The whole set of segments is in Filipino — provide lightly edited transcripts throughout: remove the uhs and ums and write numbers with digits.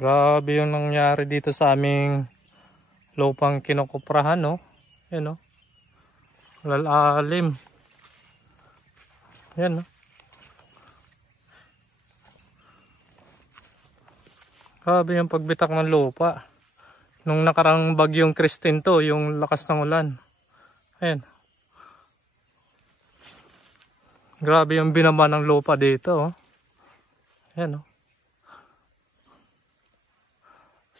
Grabe yung nangyari dito sa aming lupang kinukuprahan, no? Yan, no? Lalalim. Yan, no? Grabe yung pagbitak ng lupa. Nung nakarang bagyong Christine to, yung lakas ng ulan. Ayan. Grabe yung binaba ng lupa dito, oh. Ayan, oh.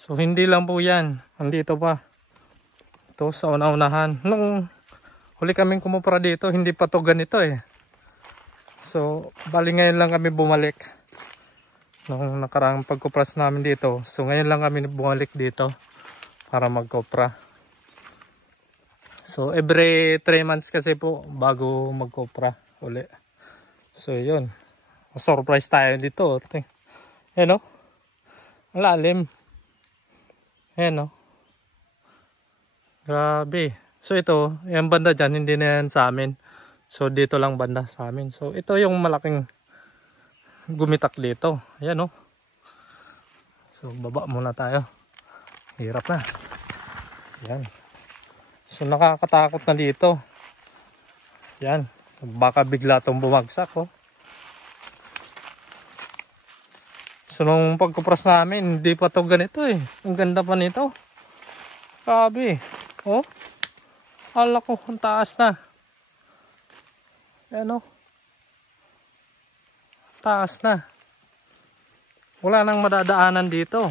So hindi lang po yan. Andito pa. Ito sa una-unahan. Nung huli kaming kumupra dito, hindi pa to ganito eh. So bali ngayon lang kami bumalik. Nung nakarang pagkupras namin dito. So ngayon lang kami bumalik dito para magkupra. So every 3 months kasi po bago magkupra uli. So yun. Surprise tayo dito. Ayan, oh. Ang lalim. Ayan, oh. Grabe. So ito, yung banda dyan, hindi na yan sa amin. So dito lang banda sa amin. So ito yung malaking gumitak dito. Ayan, oh. So baba muna tayo. Hirap na. Ayan. So nakakatakot na dito. Ayan. Baka bigla itong bumagsak, oh. So nung pagkupras namin, hindi pa to ganito eh. Ang ganda pa nito. Grabe. Oh. Hala ko, ang taas na. Ayan, oh. Taas na. Wala nang madadaanan dito.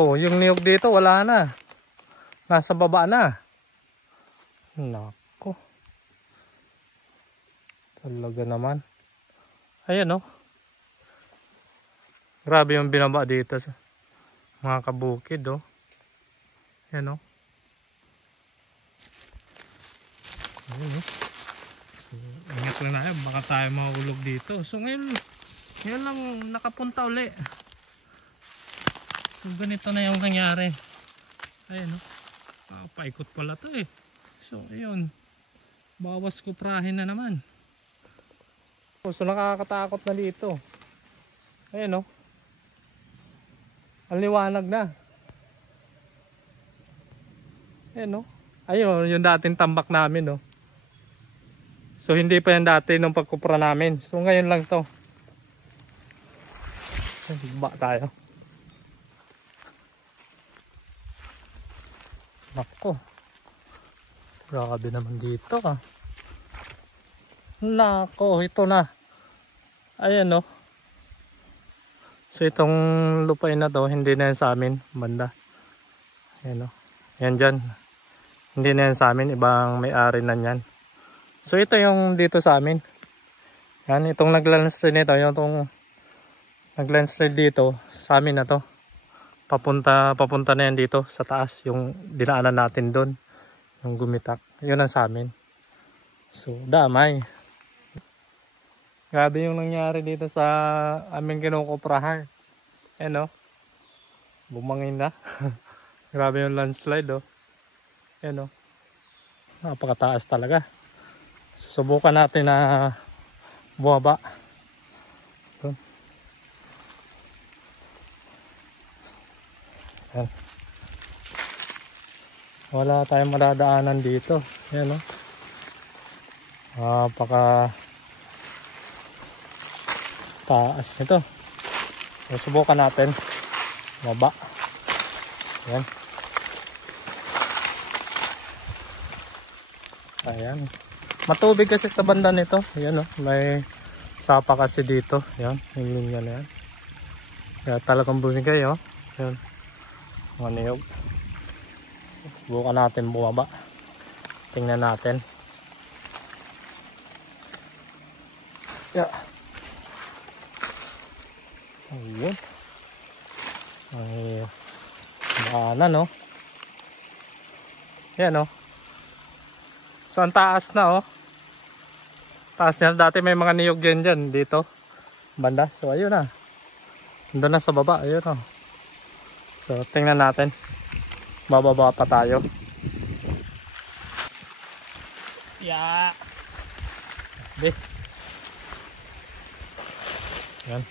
Oh, yung niyog dito wala na. Nasa baba na. Nako. Talaga naman. Ayan, oh. Grabe yung binaba dito sa mga kabukid, oh. Ayan, oh. Ayan, oh. So, ingat lang tayo. Baka tayo mahulog dito. So, ngayon lang nakapunta uli. So, ganito na yung nangyari. Ayan, oh. Paikot pala to eh. So, ayun. Bawas kuprahin na naman. So, nakakatakot na dito. Ayan, oh. Ang liwanag na. Ayan, oh. Ayun, yung dating tambak namin, oh. So hindi pa yan dati nung pagkupra namin. So ngayon lang to. Ba tayo. Nako. Grabe naman dito, ah. Nako, ito na. Ayan, oh. So itong lupain na to, hindi na yan sa amin, banda. Ayan, oh. Yan dyan. Hindi na yan sa amin, ibang may-ari na yan. So ito yung dito sa amin. Yan, itong naglandslide nito, yung itong naglandslide dito, sa amin na to. Papunta na yan dito sa taas, yung dinaanan natin doon. Yung gumitak, yun ang sa amin. So damay. Grabe yung nangyari dito sa aming kinukuprahan. Ayan, oh. Bumangin na. Grabe yung landslide, oh. Ayan, oh. Napakataas talaga. Susubukan natin na bumaba. Ito. Ayan. Wala tayong madadaanan dito. Ayan, oh. Napaka taas nito. Susubukan natin baba. Ayan. Ayan. Matubig kasi sa banda nito. Ayan, oh. May sapa kasi dito. Ayan. Yung linya na yan. Kaya talagang bumigay, oh. Ayan. Mga niyog. Subukan natin bumaba. Tingnan natin. Yeah. Ayun. Ay, daanan, no? Yan, no? So, ang taas na, oh. Taas niya. Dati may mga niyog yan dyan dito. Banda. So, ayun na. Doon na sa baba. Ayun, oh. So, tingnan natin. Bababa pa tayo. Yeah. Yan.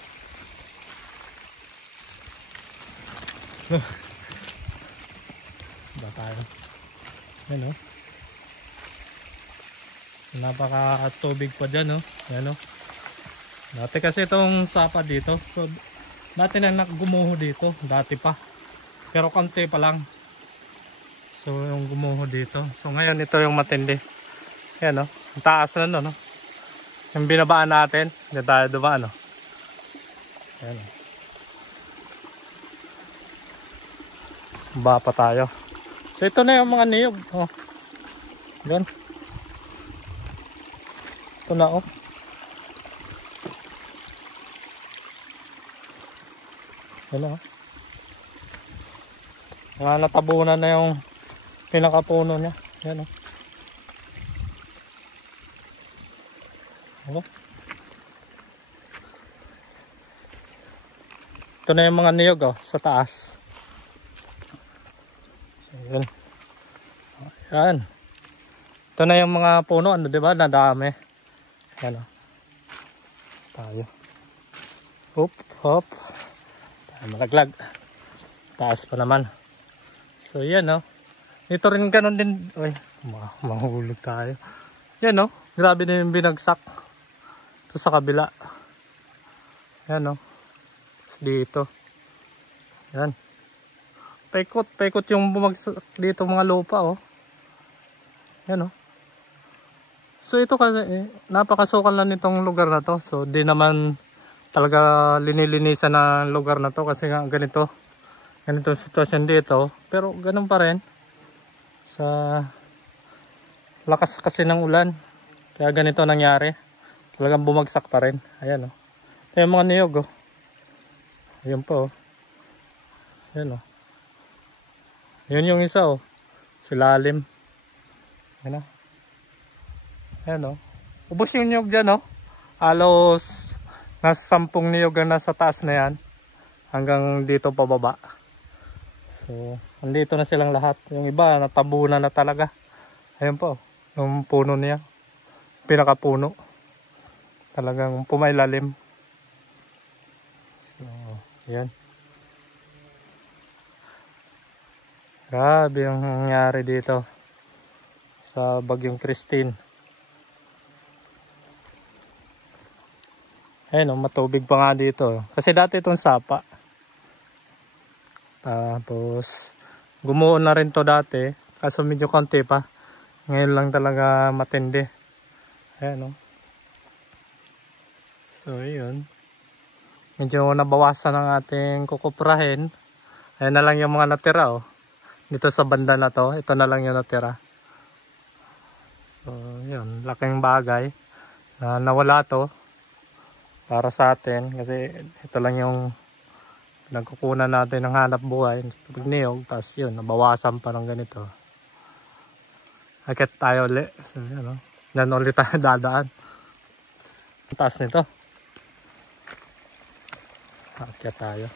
Ba tayo. Yan o. Napaka tubig pa dyan o. Yan o. Dati kasi itong sapa dito. So, dati na gumuho dito. Dati pa. Pero konti pa lang. So, yung gumuho dito. So, ngayon ito yung matindi. Yan o. Ang taas na no. Yung binabaan natin. Hindi tayo dumaan o. Yan o. Ba pa tayo. So ito na yung mga niyog. Oh. Yan. Ito na oh. Yan oh. Mga natabunan na yung pinakapuno niya. Yan oh. Oh. Ito na yung mga niyog oh, sa taas. Ayan. Ayan. Ito na yung mga puno, ano, diba? Nadami. Ayan o. Tayo. Hop, hop. Tayo malaglag. Taas pa naman. So, yan o. Ito rin ganun din. Uy, mahulog tayo. Yan o. Grabe na yung binagsak. Ito sa kabila. Yan o. Dito. Yan. Paikot yung bumagsak dito mga lupa oh. Yan oh. So ito kasi napakasukal na nitong lugar na to. So di naman talaga linilinisan na lugar na to kasi nga ganito. Ganito sitwasyon dito. Pero ganun pa rin. Sa lakas kasi ng ulan. Kaya ganito nangyari. Talagang bumagsak pa rin. Ayan oh. Ito yung mga niyog oh. Ayan po oh. Ayan oh. Yun yung isa oh. Silalim. Ayan o. Ayan o. Ubos yung niyog dyan oh. Halos nasa 10 niyog ang nasa taas na yan. Hanggang dito pababa. So, andito na silang lahat. Yung iba natabunan na talaga. Ayan po. Yung puno niya. Pinakapuno. Talagang pumailalim. So, yan. Grabe yung nangyari dito sa Bagyong Christine. Ayun, matubig pa nga dito. Kasi dati itong sapa. Tapos, gumuho na rin to dati. Kaso medyo konti pa. Ngayon lang talaga matindi. Ayan o. So, yun. Medyo nabawasan ang ating kukuprahin. Ayan na lang yung mga natira o. Dito sa banda na to, ito na lang yung natira. So, yun, laking bagay na nawala to para sa atin kasi ito lang yung nagkukunan natin ng hanap buhay, pagniyog, tapos yun, nabawasan pa ng ganito. Akit tayo ulit. So, yun, yan ulit tayo dadaan. Ang taas nito. Akit tayo.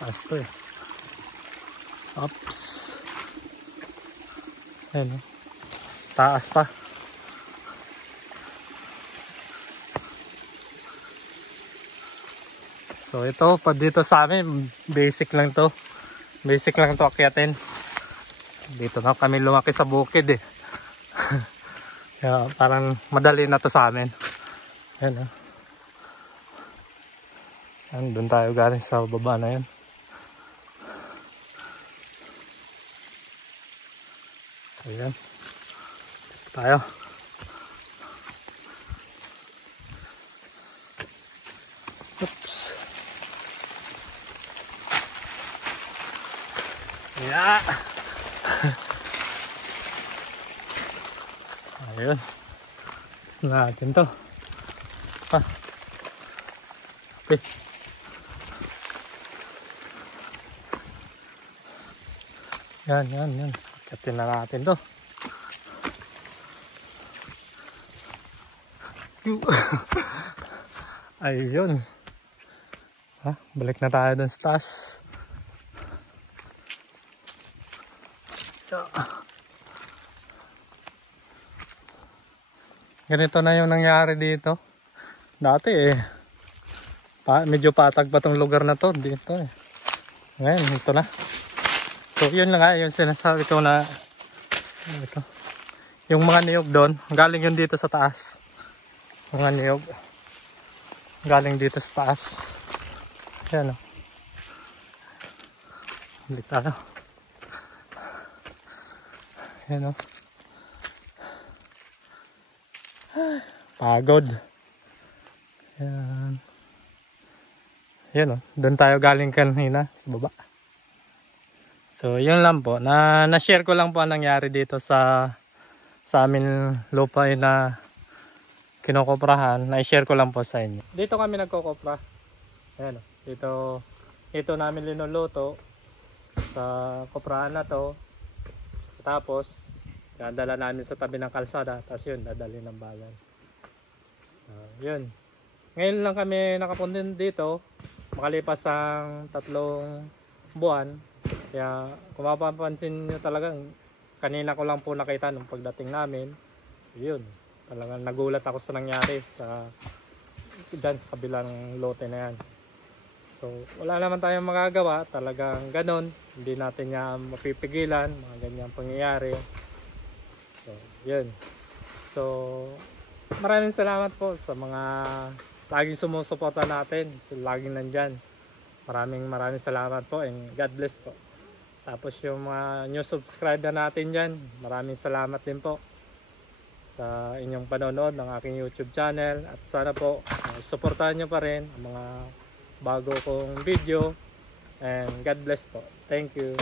Taas to eh. Oops. Ayan o. Taas pa. So ito, pa dito sa amin, basic lang to. Basic lang to akyatin. Dito na kami lumaki sa bukid eh. Kaya parang madali na to sa amin. Ayan o. Doon tayo galing sa baba na yan. So yan. Tayo. Oops. Yeah. Ayun. Natin to. Okay. Yan. Katin na natin to. Ayun. Balik na tayo dun sa taas. Ganito na yung nangyari dito. Dati medyo patag pa tong lugar na to dito Ngayon, ito na. So, yun lang yung sinasabi ko na ito. Yung mga niyog doon, galing yun dito sa taas. Mga niyog. Galing dito sa taas. Yan Balik tayo. Yan Pagod. Yan. Yan doon tayo galing kanina sa baba. So, yun lang po. Na-share ko lang po ang nangyari dito sa amin lupa na kinukoprahan. Na-share ko lang po sa inyo. Dito kami nagkokopra. Ayan Dito namin linuluto sa koprahan na to. Tapos, dadala namin sa tabi ng kalsada. Tapos yun, dadali ng bayan. Yun. Ngayon lang kami nakapunta dito. Makalipas ang 3 buwan. Kaya kung mapapansin nyo talagang kanina ko lang po nakita nung pagdating namin. Yun. Talagang nagulat ako sa nangyari dyan sa kabilang lote na yan. So wala naman tayong magagawa. Talagang ganon. Hindi natin yan mapipigilan. Mga ganyang pangyayari. So yun. So maraming salamat po sa mga laging sumusuporta natin. So, laging nandyan. Maraming salamat po and God bless po. Tapos yung mga new subscriber natin dyan, maraming salamat din po sa inyong panonood ng aking YouTube channel. At sana po, suportahan nyo pa rin ang mga bago kong video. And God bless po. Thank you.